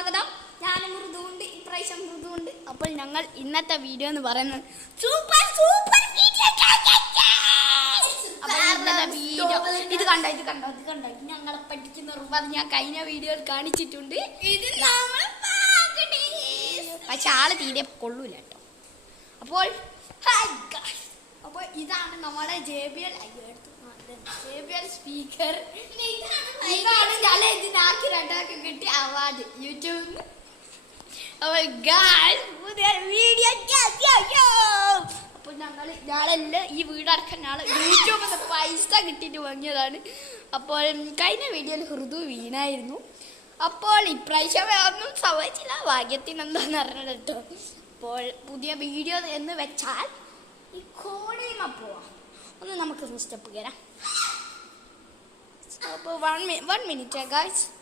സ്വാഗതം. ഞാനും മൃദുവുണ്ട്, ഇപ്രാവശ്യം മൃദുവുണ്ട്. അപ്പോൾ ഞങ്ങൾ ഇന്നത്തെ വീഡിയോ എന്ന് പറയുന്നത് സൂപ്പർ സൂപ്പർ വീഡിയോ. ഇത് കണ്ടോ ഞങ്ങളെ പഠിക്കുന്ന റുബാദ് ഞാൻ കഴിഞ്ഞ വീഡിയോയിൽ കാണിച്ചിട്ടുണ്ട്. പക്ഷെ ആള് തീരെ കൊള്ളൂല കേട്ടോ. അപ്പോൾ ഇതാണ് നമ്മുടെ JBL സ്പീക്കർ. ഇതാണ് ഞാൻ ഇതിനാക്കി രണ്ടാക്കി കിട്ടിയ അവാർഡ് യൂട്യൂബിൽ. അപ്പോൾ പുതിയ വീഡിയോ. അപ്പോൾ ഞാളെല്ലാം ഈ വീടടക്കം നാളെ യൂട്യൂബിൽ നിന്ന് പൈസ കിട്ടിയിട്ട് വാങ്ങിയതാണ്. അപ്പോൾ കഴിഞ്ഞ വീഡിയോയിൽ ഹൃദു വീണായിരുന്നു. അപ്പോൾ ഇപ്രാവശ്യം ഒന്നും സംഭവിച്ചില്ല, ഭാഗ്യത്തിന് എന്താന്ന് അറിഞ്ഞത് കേട്ടോ. അപ്പോൾ പുതിയ വീഡിയോ എന്ന് വെച്ചാൽ ഈ കോടയുമ പോവാം. ഒന്ന് നമുക്ക് സ്റ്റെപ്പ് കയറാം. അപ്പോൾ 1 minute ഗായ്സ്.